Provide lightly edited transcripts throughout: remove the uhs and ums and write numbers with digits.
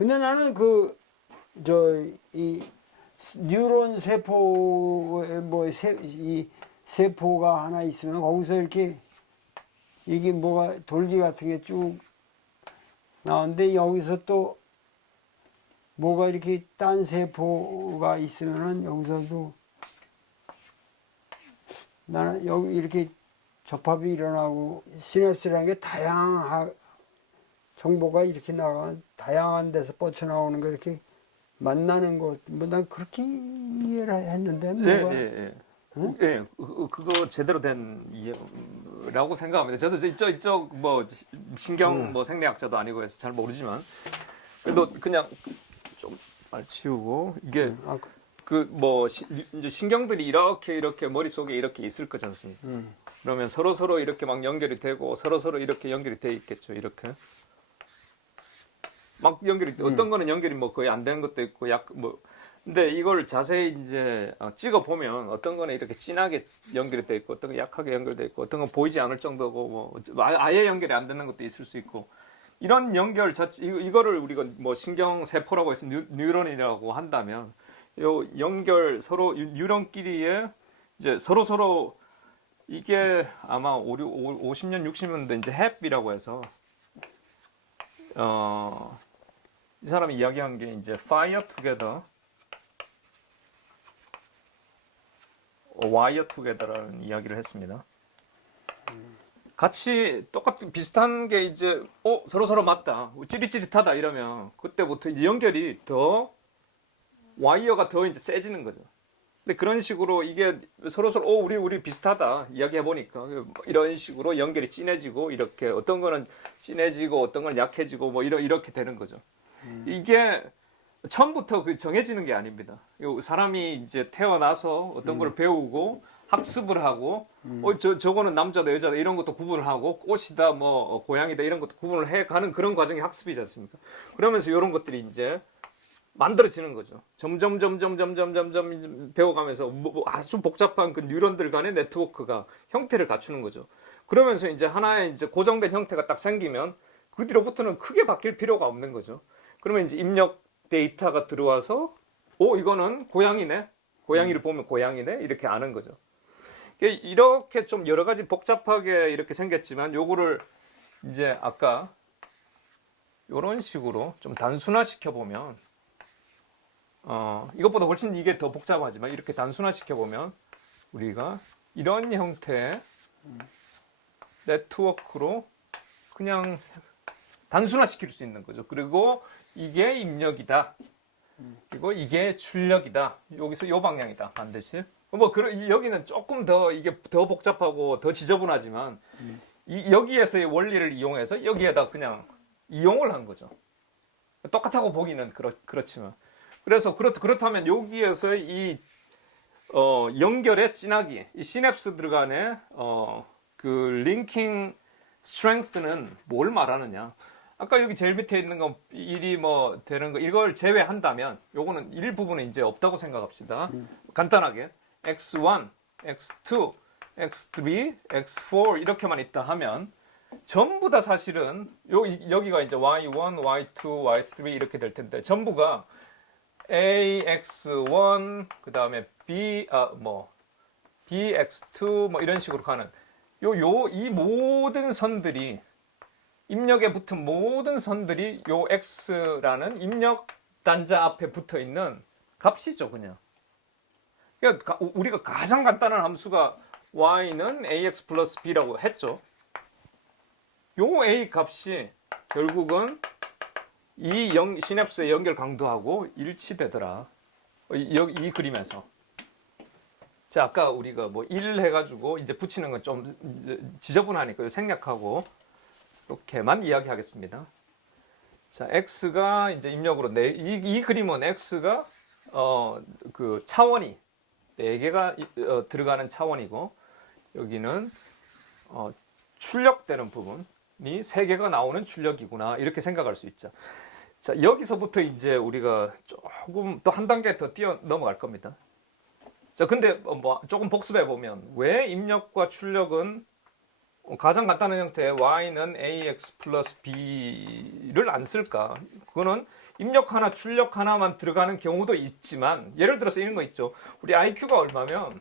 근데 나는 이 뉴런 세포에 이 세포가 하나 있으면 거기서 이렇게 이게 뭐가 돌기 같은 게 쭉 나오는데 여기서 또 뭐가 이렇게 딴 세포가 있으면은 여기서도 나는 여기 이렇게 접합이 일어나고 시냅스라는 게 다양한 정보가 이렇게 나가 다양한 데서 뻗쳐나오는 거 이렇게 만나는 것, 뭐 난 그렇게 이해를 했는데 뭐가 응? 그거 제대로 된 이해라고 생각합니다. 저도 이쪽 뭐 신경 뭐 생리학자도 아니고 해서 잘 모르지만 그래도 그냥 좀 말 치우고 이게 그 뭐 이제 신경들이 이렇게 머릿속에 이렇게 있을 거지 않습니까? 그러면 서로 이렇게 막 연결이 되고 서로 이렇게 연결이 돼 있겠죠. 이렇게 막 연결이 어떤 거는 연결이 뭐 거의 안 되는 것도 있고 근데 이걸 자세히 이제 찍어 보면 어떤 거는 이렇게 진하게 연결이 돼 있고 어떤 건 약하게 연결돼 있고 어떤 건 보이지 않을 정도고 뭐 아예 연결이 안 되는 것도 있을 수 있고 이런 연결 자체 이거를 우리가 뭐 신경 세포라고 해서 뉴런이라고 한다면 요 연결 서로 뉴런끼리의 이제 서로 이게 아마 50년 60년대 이제 햅이라고 해서 이 사람이 이야기한 게 이제 fire together, wire together라는 이야기를 했습니다. 같이 똑같은 비슷한 게 이제 서로 맞다, 찌릿찌릿하다 이러면 그때부터 이제 연결이 더 와이어가 더 이제 세지는 거죠. 근데 그런 식으로 이게 서로 우리 비슷하다 이야기해 보니까 이런 식으로 연결이 진해지고 이렇게 어떤 거는 진해지고 어떤 건 약해지고 뭐 이렇게 되는 거죠. 이게 처음부터 정해지는 게 아닙니다. 사람이 이제 태어나서 어떤 걸 배우고 학습을 하고 저거는 남자다 여자다 이런 것도 구분을 하고 꽃이다 뭐 고양이다 이런 것도 구분을 해 가는 그런 과정이 학습이지 않습니까? 그러면서 이런 것들이 이제 만들어지는 거죠. 점점 배워가면서 아주 복잡한 그 뉴런들 간의 네트워크가 형태를 갖추는 거죠. 그러면서 이제 하나의 이제 고정된 형태가 딱 생기면 그 뒤로부터는 크게 바뀔 필요가 없는 거죠. 그러면 이제 입력 데이터가 들어와서 이거는 고양이네. 고양이를 보면 고양이네. 이렇게 아는 거죠. 이렇게 좀 여러 가지 복잡하게 이렇게 생겼지만 요거를 이제 아까 요런 식으로 좀 단순화 시켜보면 이것보다 훨씬 이게 더 복잡하지만 이렇게 단순화 시켜보면 우리가 이런 형태의 네트워크로 그냥 단순화 시킬 수 있는 거죠. 그리고 이게 입력이다. 그리고 이게 출력이다. 여기서 요 방향이다. 반드시. 여기는 조금 더 이게 더 복잡하고 더 지저분하지만 여기에서의 원리를 이용해서 여기에다 그냥 이용을 한 거죠. 똑같다고 보기는 그렇지만. 그래서 그렇다면 여기에서 이 연결의 진하기, 이 시냅스들 간의 그 링킹 스트렝스는 뭘 말하느냐? 아까 여기 제일 밑에 있는 거 일이 뭐 되는 거 이걸 제외한다면 요거는 일부분은 이제 없다고 생각합시다. 간단하게 x1, x2, x3, x4 이렇게만 있다 하면 전부 다 사실은 여기가 이제 y1, y2, y3 이렇게 될 텐데 전부가 ax1 그 다음에 bx2 뭐 이런 식으로 가는 이 모든 선들이 입력에 붙은 모든 선들이 요 x라는 입력 단자 앞에 붙어 있는 값이죠, 그냥. 그러니까 우리가 가장 간단한 함수가 y는 ax 플러스 b라고 했죠. 요 a 값이 결국은 이 시냅스의 연결 강도하고 일치되더라. 이 그림에서. 자, 아까 우리가 뭐 1 해가지고 이제 붙이는 건 좀 지저분하니까 생략하고 이렇게만 이야기하겠습니다. 자, x가 이제 입력으로 이 그림은 x가 그 차원이 4개가 들어가는 차원이고 여기는 출력되는 부분이 3개가 나오는 출력이구나 이렇게 생각할 수 있죠. 자, 여기서부터 이제 우리가 조금 또 한 단계 더 뛰어 넘어갈 겁니다. 자, 근데 뭐 조금 복습해 보면 왜 입력과 출력은 가장 간단한 형태의 y는 ax 플러스 b를 안 쓸까? 그거는 입력 하나, 출력 하나만 들어가는 경우도 있지만, 예를 들어서 이런 거 있죠. 우리 IQ가 얼마면,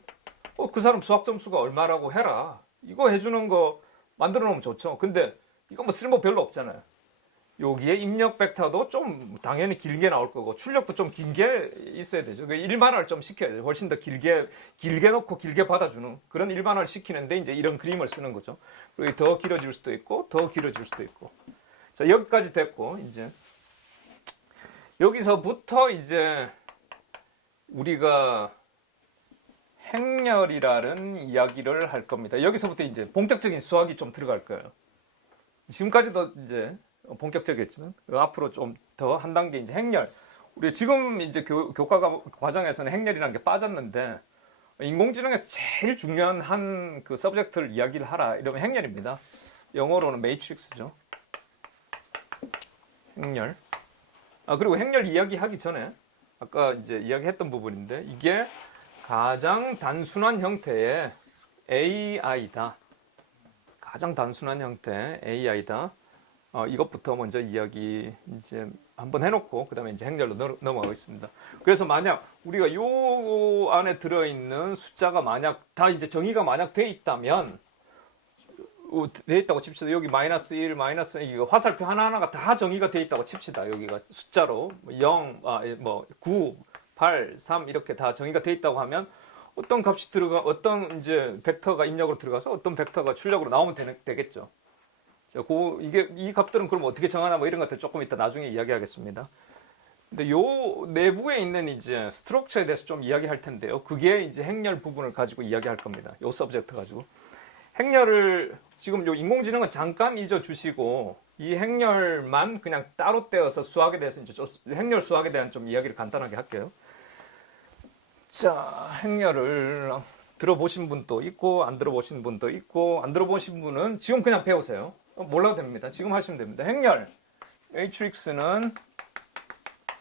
그 사람 수학 점수가 얼마라고 해라. 이거 해주는 거 만들어 놓으면 좋죠. 근데 이거 뭐 쓸모 별로 없잖아요. 여기에 입력 벡터도 좀 당연히 길게 나올 거고, 출력도 좀 길게 있어야 되죠. 일반화를 좀 시켜야 돼요. 훨씬 더 길게 놓고 길게 받아주는 그런 일반화를 시키는데, 이제 이런 그림을 쓰는 거죠. 그리고 더 길어질 수도 있고, 더 길어질 수도 있고. 자, 여기까지 됐고, 이제. 여기서부터 이제 우리가 행렬이라는 이야기를 할 겁니다. 여기서부터 이제 본격적인 수학이 좀 들어갈 거예요. 지금까지도 이제 본격적이었지만 앞으로 좀 더 한 단계 이제 행렬. 우리 지금 이제 교과 과정에서는 행렬이라는 게 빠졌는데, 인공지능에서 제일 중요한 한 그 서브젝트를 이야기를 하라 이러면 행렬입니다. 영어로는 매트릭스죠. 행렬. 그리고 행렬 이야기하기 전에 아까 이제 이야기했던 부분인데, 이게 가장 단순한 형태의 AI다. 가장 단순한 형태의 AI다. 이것부터 먼저 이야기 이제 한번 해놓고 그다음에 이제 행렬로 넘어가겠습니다. 그래서 만약 우리가 요 안에 들어있는 숫자가 만약 다 이제 정의가 만약 돼 있다면, 돼 있다고 칩시다. 여기 마이너스 1, 마이너스 이거 화살표 하나하나가 다 정의가 돼 있다고 칩시다. 여기가 숫자로 0, 9, 8, 3 이렇게 다 정의가 돼 있다고 하면, 어떤 값이 어떤 이제 벡터가 입력으로 들어가서 어떤 벡터가 출력으로 나오면 되겠죠. 자, 이 값들은 그럼 어떻게 정하나 뭐 이런 것들 조금 이따 나중에 이야기하겠습니다. 근데 요 내부에 있는 이제 스트럭처에 대해서 좀 이야기할 텐데요. 그게 이제 행렬 부분을 가지고 이야기할 겁니다. 요 서브젝트 가지고. 행렬을 지금 요 인공지능은 잠깐 잊어주시고, 이 행렬만 그냥 따로 떼어서 수학에 대해서 이제 행렬 수학에 대한 좀 이야기를 간단하게 할게요. 자, 행렬을 들어보신 분도 있고 안 들어보신 분도 있고, 안 들어보신 분은 지금 그냥 배우세요. 몰라도 됩니다. 지금 하시면 됩니다. 행렬 매트릭스는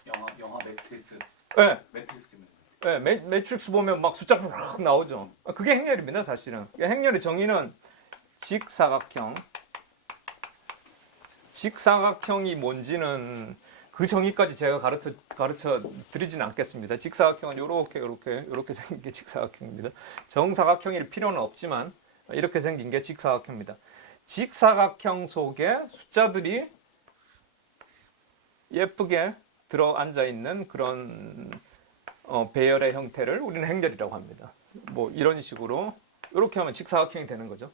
영화 매트릭스. 네. 매트릭스입니다. 네, 매트릭스 보면 막 숫자가 막 나오죠. 그게 행렬입니다, 사실은. 행렬의 정의는 직사각형이 뭔지는 그 정의까지 제가 가르쳐 드리지는 않겠습니다. 직사각형은 이렇게 생긴 게 직사각형입니다. 정사각형일 필요는 없지만 이렇게 생긴 게 직사각형입니다. 직사각형 속에 숫자들이 예쁘게 들어 앉아 있는 그런 배열의 형태를 우리는 행렬이라고 합니다. 뭐 이런 식으로 이렇게 하면 직사각형이 되는 거죠.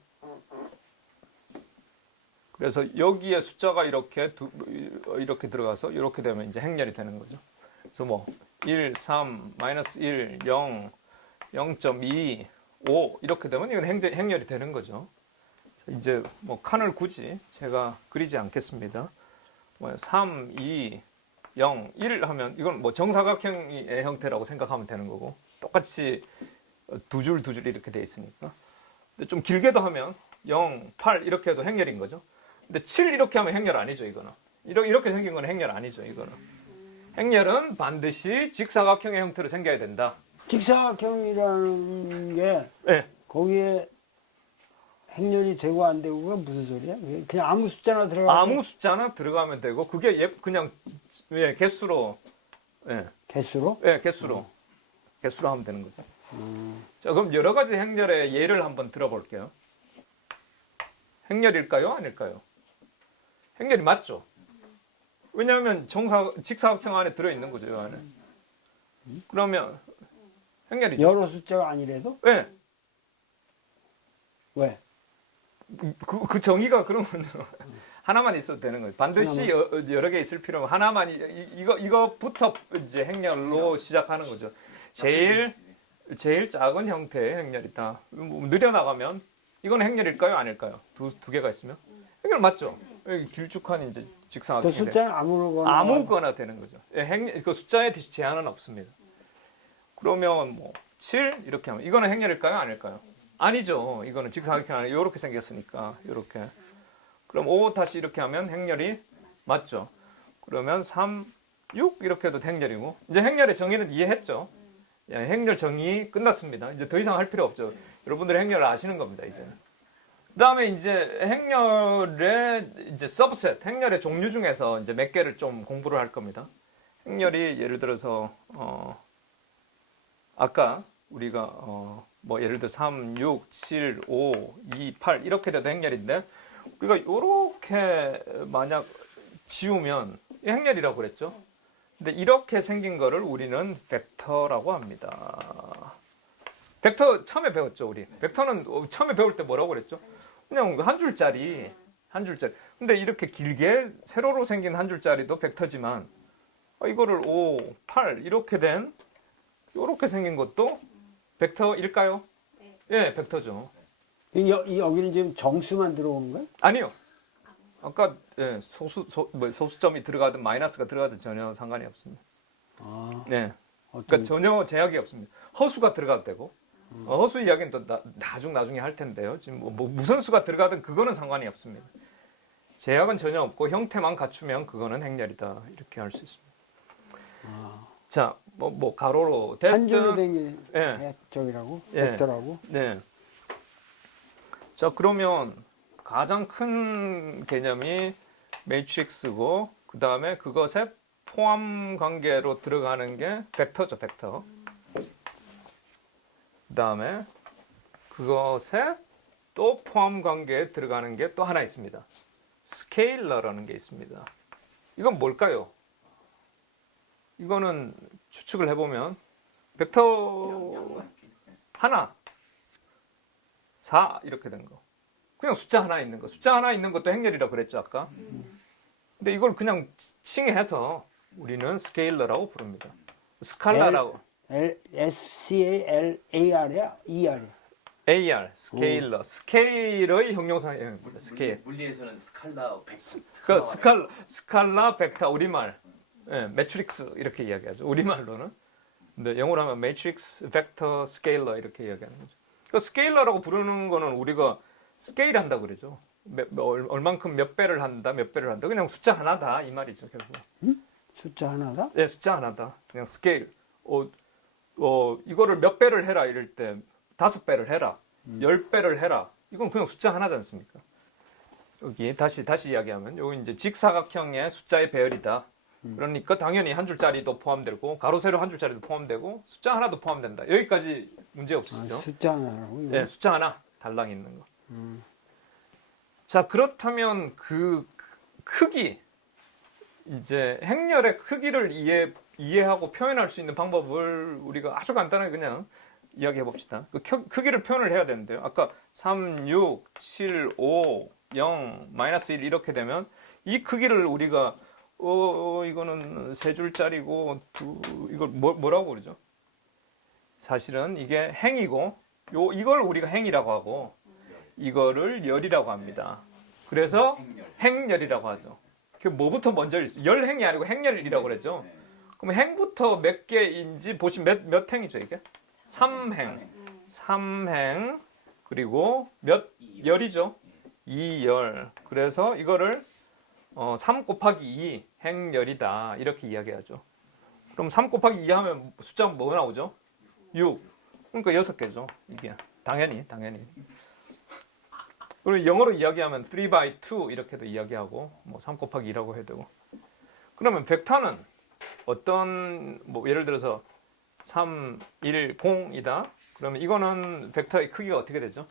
그래서 여기에 숫자가 이렇게 들어가서 이렇게 되면 이제 행렬이 되는 거죠. 그래서 뭐 1, 3, 마이너스 1, 0, 0.2, 5 이렇게 되면 이건 행렬이 되는 거죠. 이제 뭐 칸을 굳이 제가 그리지 않겠습니다. 3, 2, 0, 1 하면 이건 뭐 정사각형의 형태라고 생각하면 되는 거고, 똑같이 두 줄 이렇게 돼 있으니까. 근데 좀 길게도 하면 0, 8 이렇게 해도 행렬인 거죠. 근데 7 이렇게 하면 행렬 아니죠, 이거는. 이렇게 생긴 건 행렬 아니죠, 이거는. 행렬은 반드시 직사각형의 형태로 생겨야 된다. 직사각형이라는 게 네. 거기에 행렬이 되고 안 되고가 무슨 소리야? 그냥 아무 숫자나 들어가면 아무 숫자나 들어가면 되고, 그게 그냥 개수로. 개수로? 개수로 하면 되는 거죠. 자, 그럼 여러 가지 행렬의 예를 한번 들어볼게요. 행렬일까요? 아닐까요? 행렬이 맞죠? 왜냐하면 직사각형 안에 들어있는 거죠, 이 안에. 그러면 행렬이죠. 여러 숫자가 아니래도? 네. 왜? 그 정의가 그런 건 하나만 있어도 되는 거예요. 반드시 여러 개 있을 필요는 하나만, 이거부터 이제 행렬로 시작하는 거죠. 제일 작은 형태의 행렬이다. 느려나가면 이건 행렬일까요? 아닐까요? 두 개가 있으면 행렬 맞죠? 여기 길쭉한 이제 직사각형. 그 숫자는 아무거나 되는 거죠. 그 숫자에 제한은 없습니다. 그러면 뭐 7 이렇게 하면 이거는 행렬일까요? 아닐까요? 아니죠. 이거는 직사각형 안에 이렇게 생겼으니까 이렇게. 그럼 5 다시 이렇게 하면 행렬이 맞죠. 그러면 3, 6 이렇게 해도 행렬이고, 이제 행렬의 정의는 이해했죠. 행렬 정의 끝났습니다. 이제 더 이상 할 필요 없죠. 여러분들이 행렬을 아시는 겁니다, 이제는. 그다음에 이제 행렬의 이제 서브셋, 행렬의 종류 중에서 이제 몇 개를 좀 공부를 할 겁니다. 행렬이 예를 들어서 아까 우리가 뭐 예를 들어 3, 6, 7, 5, 2, 8 이렇게 돼도 행렬인데 우리가 이렇게 만약 지우면 이 행렬이라고 그랬죠. 근데 이렇게 생긴 거를 우리는 벡터라고 합니다. 벡터 처음에 배웠죠, 우리. 벡터는 처음에 배울 때 뭐라고 그랬죠? 그냥 한 줄짜리. 근데 이렇게 길게 세로로 생긴 한 줄짜리도 벡터지만 이거를 5, 8 이렇게 된 이렇게 생긴 것도 벡터일까요? 네. 예, 벡터죠. 여기는 지금 정수만 들어오는 거야? 아니요. 아까 예, 소수점이 들어가든 마이너스가 들어가든 전혀 상관이 없습니다. 아, 네. 어떤 그러니까 전혀 제약이 없습니다. 허수가 들어가도 되고 허수 이야기는 또 나중에 할 텐데요. 지금 뭐 무슨 수가 들어가든 그거는 상관이 없습니다. 제약은 전혀 없고 형태만 갖추면 그거는 행렬이다 이렇게 할 수 있습니다. 자, 뭐 가로로 한 줄로 됐든 된 게 예. 저기라고 예. 벡터라고. 네. 자, 그러면 가장 큰 개념이 매트릭스고 그 다음에 그것에 포함 관계로 들어가는 게 벡터죠, 벡터. 그 다음에 그것에 또 포함 관계에 들어가는 게 또 하나 있습니다. 스케일러라는 게 있습니다. 이건 뭘까요? 이거는 추측을 해보면 벡터 하나, 4 이렇게 된 거. 그냥 숫자 하나 있는 거. 숫자 하나 있는 것도 행렬이라고 그랬죠, 아까. 근데 이걸 그냥 칭해서 우리는 스케일러라고 부릅니다. 스칼라라고. SCALAR이야? ER이야? AR, 스케일러. 스케일의 형용사입니다. 스케일. 물리에서는 스칼라 벡터. 그 스칼라, 벡터, 우리말. 예, 매트릭스 이렇게 이야기하죠. 우리말로는. 근데 영어로 하면 매트릭스, 벡터, 스케일러 이렇게 이야기하는 거죠. 그 스케일러라고 부르는 거는 우리가 스케일 한다 그러죠. 얼만큼 몇 배를 한다, 몇 배를 한다. 그냥 숫자 하나다 이 말이죠, 결국. 숫자 하나다? 네, 숫자 하나다. 그냥 스케일. 이거를 몇 배를 해라 이럴 때 5배를 해라, 10배를 해라. 이건 그냥 숫자 하나지 않습니까? 여기 다시 이야기하면 여기 이제 직사각형의 숫자의 배열이다. 그러니까 당연히 한 줄짜리도 포함되고 가로 세로 한 줄짜리도 포함되고 숫자 하나도 포함된다. 여기까지 문제 없으시죠? 숫자 하나라고? 네, 숫자 하나 달랑 있는 거. 자, 그렇다면 그 크기, 이제 행렬의 크기를 이해하고 표현할 수 있는 방법을 우리가 아주 간단하게 그냥 이야기해 봅시다. 그 크기를 표현을 해야 되는데요. 아까 3, 6, 7, 5, 0, 마이너스 1 이렇게 되면 이 크기를 우리가 이거는 세 줄짜리고 이걸 뭐라고 그러죠? 사실은 이게 행이고 이걸 우리가 행이라고 하고 이거를 열이라고 합니다. 그래서 행열이라고 하죠. 그 뭐부터 먼저 열행이 아니고 행열이라고 그랬죠. 그럼 행부터 몇 개인지 보시면 몇 행이죠, 이게? 3행. 3행. 그리고 몇 열이죠? 2열. 그래서 이거를 3 곱하기 2 행열이다. 이렇게 이야기하죠. 그럼 3 곱하기 2 하면 숫자 뭐 나오죠? 6. 그러니까 6개죠. 이게. 당연히. 그리고 영어로 이야기하면 3 by 2 이렇게도 이야기하고 뭐 3 곱하기 2라고 해도 되고. 그러면 벡터는 어떤 뭐 예를 들어서 3, 1, 0이다. 그러면 이거는 벡터의 크기가 어떻게 되죠?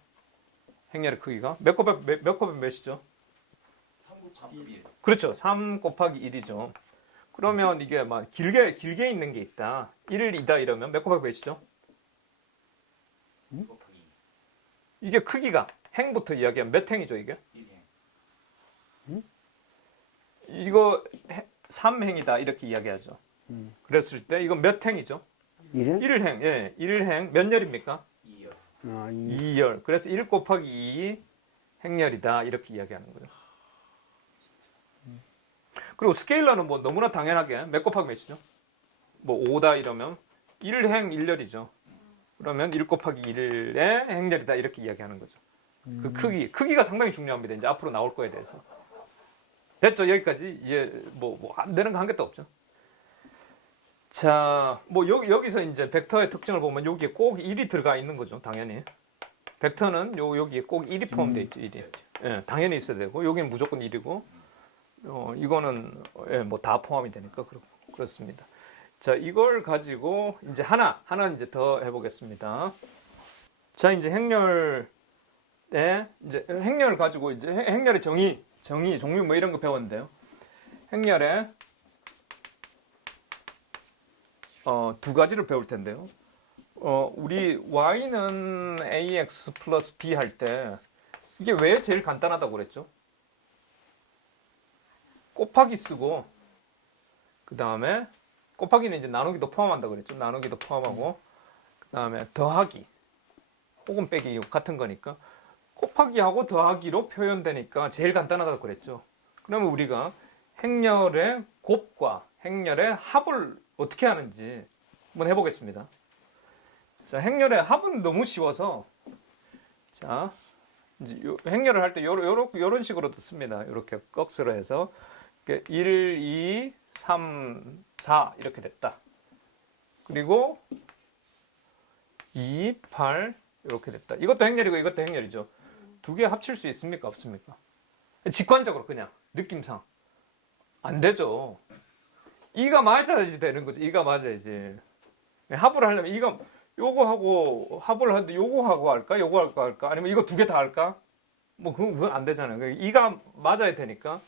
행렬의 크기가 몇 곱하기 몇이죠? 3 곱하기 1. 그렇죠. 3 곱하기 1이죠. 그러면 이게 막 길게 있는 게 있다. 1이다 이러면 몇 곱하기 몇이죠? 2 곱하기 2. 이게 크기가 행부터 이야기하면 몇 행이죠, 이게? 1행. 이거 3행이다 이렇게 이야기하죠. 그랬을 때 이건 몇 행이죠? 1은? 1행. 예. 1행 몇 열입니까? 2열. 2열. 그래서 1 곱하기 2 행열이다 이렇게 이야기하는 거예요. 그리고 스케일러는 뭐 너무나 당연하게 몇 곱하기 몇이죠? 뭐 5다 이러면 1행 1열이죠. 그러면 1 곱하기 1의 행렬이다 이렇게 이야기하는 거죠. 그 크기가 상당히 중요합니다. 이제 앞으로 나올 거에 대해서. 됐죠? 여기까지 이해 뭐 안 되는 거 한 개도 없죠. 자, 뭐 여기서 이제 벡터의 특징을 보면 여기에 꼭 1이 들어가 있는 거죠. 당연히. 벡터는 여기에 꼭 1이 포함되어 있죠. 1이. 예, 당연히 있어야 되고 여기는 무조건 1이고 이거는 예, 뭐 다 포함이 되니까 그렇습니다. 자, 이걸 가지고 이제 하나 이제 더 해보겠습니다. 자, 이제 행렬에 이제 행렬 가지고 이제 행렬의 정의, 종류 뭐 이런 거 배웠는데요. 행렬에 두 가지를 배울 텐데요. 우리 y는 ax 플러스 b 할 때 이게 왜 제일 간단하다고 그랬죠? 곱하기 쓰고 그 다음에 곱하기는 이제 나누기도 포함한다고 그랬죠. 나누기도 포함하고 그 다음에 더하기 혹은 빼기 같은 거니까 곱하기하고 더하기로 표현되니까 제일 간단하다고 그랬죠. 그러면 우리가 행렬의 곱과 행렬의 합을 어떻게 하는지 한번 해보겠습니다. 자, 행렬의 합은 너무 쉬워서 자, 이제 행렬을 할 때 요런 식으로도 씁니다. 이렇게 꺽스로 해서 1, 2, 3, 4 이렇게 됐다. 그리고 2, 8 이렇게 됐다. 이것도 행렬이고 이것도 행렬이죠. 두 개 합칠 수 있습니까? 없습니까? 직관적으로 그냥 느낌상 안 되죠. 이가 맞아야지 되는 거죠. 이가 맞아야지. 합을 하려면 요거하고 합을 하는데 요거하고 할까? 요거 할까? 아니면 이거 두 개 다 할까? 뭐 그건 안 되잖아요. 이가 맞아야 되니까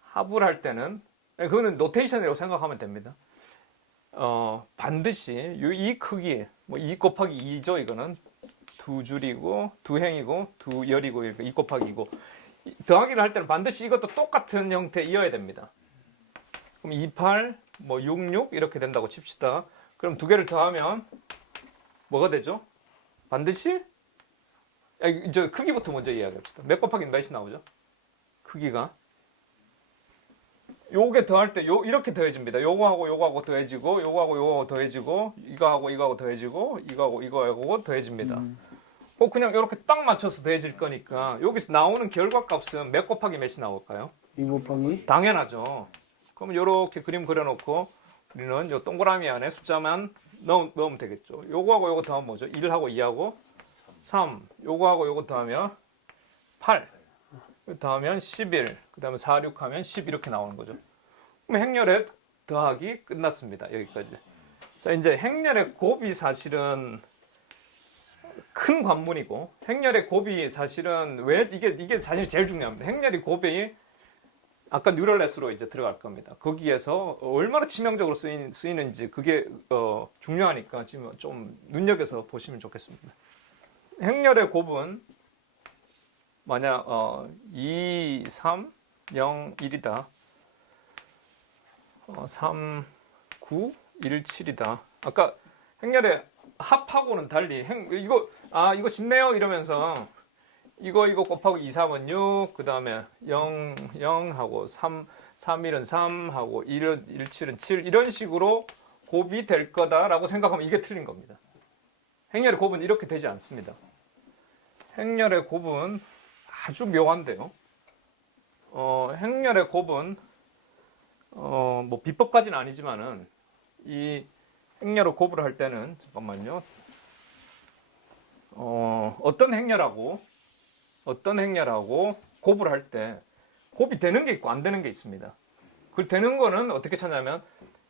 합을 할 때는 그거는 노테이션이라고 생각하면 됩니다. 반드시 이 크기 뭐 2 곱하기 2죠. 이거는 두 줄이고 두 행이고 두 열이고 2 곱하기 2고 더하기를 할 때는 반드시 이것도 똑같은 형태이어야 됩니다. 그럼 28, 뭐 66 이렇게 된다고 칩시다. 그럼 두 개를 더하면 뭐가 되죠? 반드시 저 크기부터 먼저 이야기합시다. 몇 곱하기 몇이 나오죠? 크기가 요게 더할 때 이렇게 더해집니다. 요거하고 더해지고 요거하고 더해지고 이거하고 더해지고 이거하고 더해집니다. 그냥 이렇게 딱 맞춰서 더해질 거니까 여기서 나오는 결과값은 몇 곱하기 몇이 나올까요? 2 곱하기 당연하죠. 그러면 이렇게 그림 그려놓고 우리는 요 동그라미 안에 숫자만 넣으면 되겠죠. 요거하고 요거 더하면 뭐죠? 1하고 2하고 3, 요거하고 요거 더하면 8, 더하면 11, 그 다음에 4, 6 하면 10 이렇게 나오는 거죠. 그럼 행렬의 더하기 끝났습니다. 여기까지. 자, 이제 행렬의 곱이 사실은 큰 관문이고 행렬의 곱이 사실은 왜 이게 사실 제일 중요합니다. 행렬의 곱이 아까 뉴럴넷으로 이제 들어갈 겁니다. 거기에서 얼마나 치명적으로 쓰이는지 그게 중요하니까 지금 좀 눈여겨서 보시면 좋겠습니다. 행렬의 곱은 만약 2, 3, 0, 1이다. 3, 9, 1, 7이다. 아까 행렬의 합하고는 달리 이거 쉽네요 이러면서 이거 곱하고 2, 3은 6, 그 다음에 0, 0 하고 3, 1은 3 하고 1, 7은 7 이런 식으로 곱이 될 거다라고 생각하면 이게 틀린 겁니다. 행렬의 곱은 이렇게 되지 않습니다. 행렬의 곱은 아주 묘한데요. 행렬의 곱은 뭐 비법까지는 아니지만은 이 행렬의 곱을 할 때는 잠깐만요. 어떤 행렬하고 곱을 할 때 곱이 되는 게 있고 안 되는 게 있습니다. 그 되는 거는 어떻게 찾냐면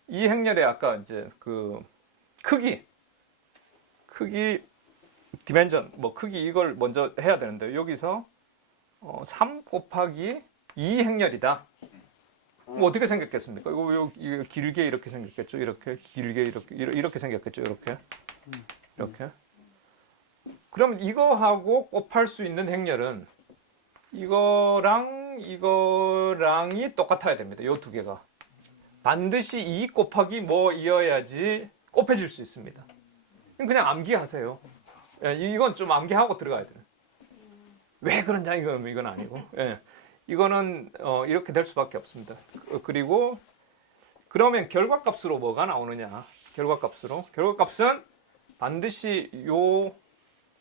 이 행렬의 아까 이제 그 크기 디멘전 뭐 크기 이걸 먼저 해야 되는데 여기서 3 곱하기 2 행렬이다. 뭐 어떻게 생겼겠습니까? 이거 길게 이렇게 생겼겠죠. 이렇게 길게 이렇게 생겼겠죠. 이렇게. 그러면 이거하고 곱할 수 있는 행렬은 이거랑이 똑같아야 됩니다. 이 두 개가 반드시 2 곱하기 뭐이어야지 곱해질 수 있습니다. 그냥 암기하세요. 예, 이건 좀 암기하고 들어가야 돼요. 왜 그런지 이건 아니고. 예. 이거는 이렇게 될 수밖에 없습니다. 그리고 그러면 결과값으로 뭐가 나오느냐? 결과값은 반드시 요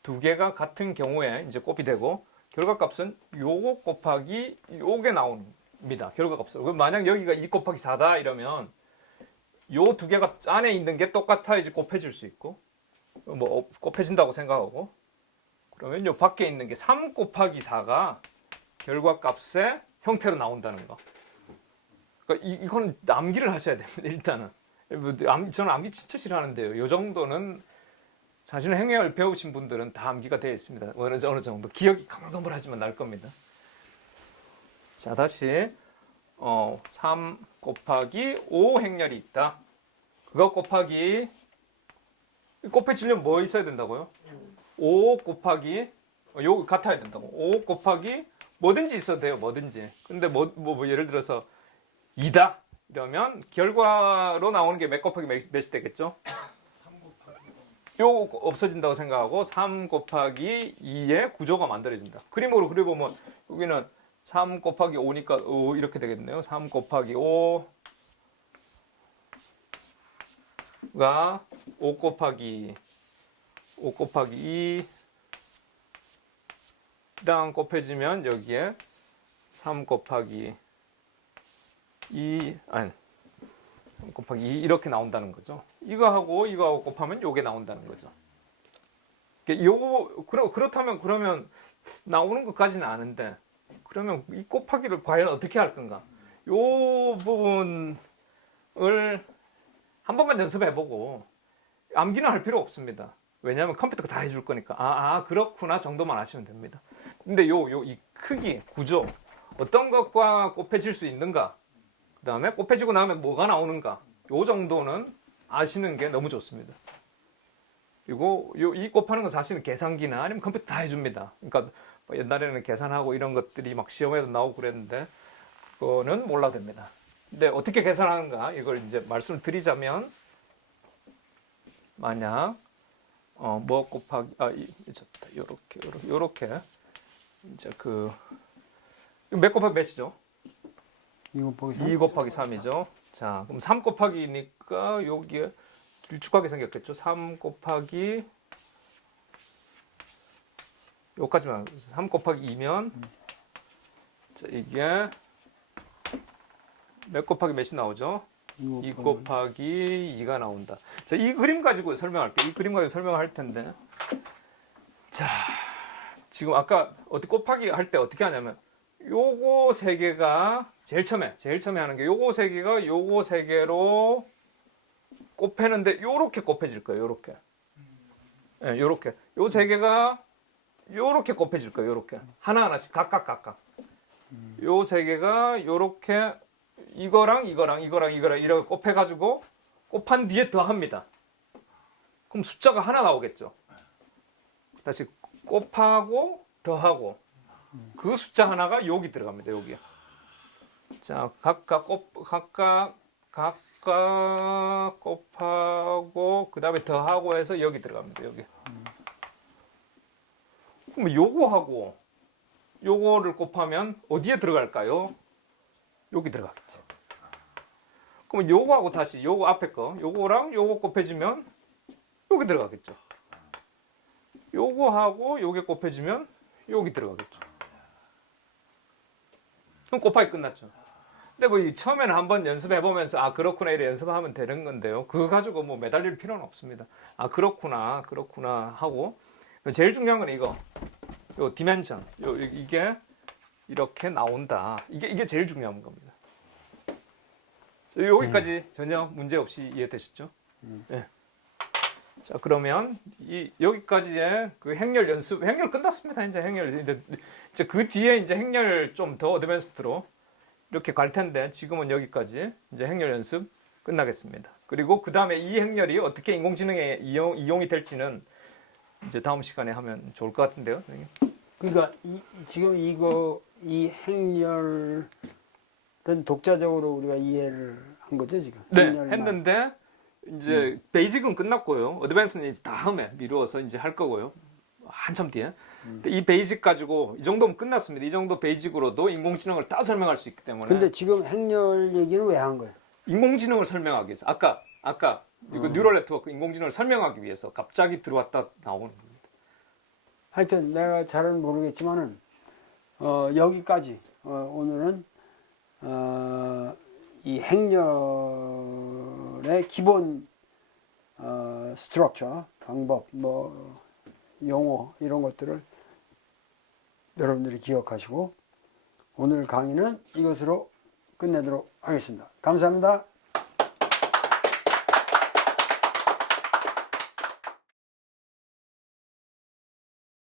두 개가 같은 경우에 이제 곱이 되고 결과값은 요거 곱하기 요게 나옵니다. 결과값으로. 그럼 만약 여기가 2 곱하기 4다 이러면 요 두 개가 안에 있는 게 똑같아야지 곱해질 수 있고 뭐 곱해진다고 생각하고 그러면 요 밖에 있는 게 3 곱하기 4가 결과값의 형태로 나온다는 거. 그러니까 이건 암기를 하셔야 됩니다. 일단은. 저는 암기 진짜 싫어하는데요. 요 정도는 사실은 행렬 배우신 분들은 다 암기가 되어 있습니다. 어느 정도 기억이 가물가물하지만 날 겁니다. 자, 다시 3 곱하기 5 행렬이 있다. 그거 곱하기 곱해지려면 뭐 있어야 된다고요? 5 곱하기 요거 같아야 된다고. 5 곱하기 뭐든지 있어도 돼요. 뭐든지. 근데 뭐 예를 들어서 2다 이러면 결과로 나오는 게 몇 곱하기 몇이 되겠죠? 요거 없어진다고 생각하고 3 곱하기 2의 구조가 만들어진다. 그림으로 그려보면 여기는 3 곱하기 5니까 이렇게 되겠네요. 3 곱하기 5가 5 곱하기 2랑 곱해지면 여기에 3 곱하기 2 3 곱하기 2 이렇게 나온다는 거죠. 이거하고 곱하면 요게 나온다는 거죠. 그렇다면 그러면 나오는 것까지는 아는데 그러면 이 곱하기를 과연 어떻게 할 건가? 요 부분을 한 번만 연습해보고 암기는 할 필요 없습니다. 왜냐하면 컴퓨터가 다 해줄 거니까. 그렇구나 정도만 아시면 됩니다. 근데 이 크기, 구조, 어떤 것과 곱해질 수 있는가? 그 다음에 곱해지고 나면 뭐가 나오는가? 요 정도는 아시는 게 너무 좋습니다. 그리고 이 곱하는 건 사실은 계산기나 아니면 컴퓨터 다 해줍니다. 그러니까 옛날에는 계산하고 이런 것들이 막 시험에도 나오고 그랬는데 그거는 몰라도 됩니다. 근데 어떻게 계산하는가? 이걸 이제 말씀을 드리자면 만약 뭐 곱하기 요렇게 이제 몇 곱하기 몇이죠? 2 곱하기 3. 2 곱하기 3이죠. 자, 그럼 3 곱하기니까 여기에 길쭉하게 생겼겠죠. 3 곱하기 여기까지만 3 곱하기 2면 자, 이게 몇 곱하기 몇이 나오죠? 2 곱하기 2가 나온다. 자, 이 그림 가지고 설명할게요. 이 그림 가지고 설명할 텐데. 자, 지금 아까 곱하기 할 때 어떻게 하냐면 요거 세 개가 제일 처음에 하는 게 요거 세 개가 요거 세 개로 곱해는데 요렇게 곱해질 거예요. 요렇게. 예, 요렇게. 요 세 개가 요렇게 곱해질 거예요. 요렇게. 하나하나씩 각각. 요 세 개가 요렇게 이거랑 이렇게 곱해가지고 곱한 뒤에 더합니다. 그럼 숫자가 하나 나오겠죠. 다시 곱하고 더하고 그 숫자 하나가 여기 들어갑니다. 여기에. 자, 각각 곱하고 그 다음에 더하고 해서 여기 들어갑니다. 여기. 그럼 요거하고 요거를 곱하면 어디에 들어갈까요? 여기 들어가겠지. 그럼 요거하고 다시 요거 앞에 거 요거랑 요거 곱해지면 여기 들어가겠죠. 요거하고 요게 곱해지면 여기 들어가겠죠. 그럼 곱하기 끝났죠. 근데 뭐 처음에는 한번 연습해보면서 그렇구나 이래 연습하면 되는 건데요. 그거 가지고 뭐 매달릴 필요는 없습니다. 그렇구나 하고 제일 중요한 건 이거 요 디멘션 이게 이렇게 나온다. 이게 제일 중요한 겁니다. 여기까지 전혀 문제 없이 이해되시죠? 네. 자, 그러면 여기까지의 그 행렬 연습, 행렬 끝났습니다. 이제 그 뒤에 이제 행렬 좀 더 어드밴스드로 이렇게 갈 텐데 지금은 여기까지 이제 행렬 연습 끝나겠습니다. 그리고 그 다음에 이 행렬이 어떻게 인공지능에 이용이 될지는 이제 다음 시간에 하면 좋을 것 같은데요. 그러니까 지금 이 행렬은 독자적으로 우리가 이해를 한 거죠 지금. 네, 행렬만. 했는데 이제 베이직은 끝났고요. 어드밴스는 이제 다음에 미루어서 이제 할 거고요. 한참 뒤에. 근데 이 베이직 가지고 이 정도면 끝났습니다. 이 정도 베이직으로도 인공지능을 다 설명할 수 있기 때문에. 근데 지금 행렬 얘기는 왜 한 거예요? 인공지능을 설명하기 위해서. 아까 이거 뉴럴 네트워크 인공지능을 설명하기 위해서 갑자기 들어왔다 나오는 겁니다. 하여튼 내가 잘은 모르겠지만은 여기까지 오늘은 이 행렬의 기본 스트럭처, 방법, 뭐 용어 이런 것들을 여러분들이 기억하시고 오늘 강의는 이것으로 끝내도록 하겠습니다. 감사합니다.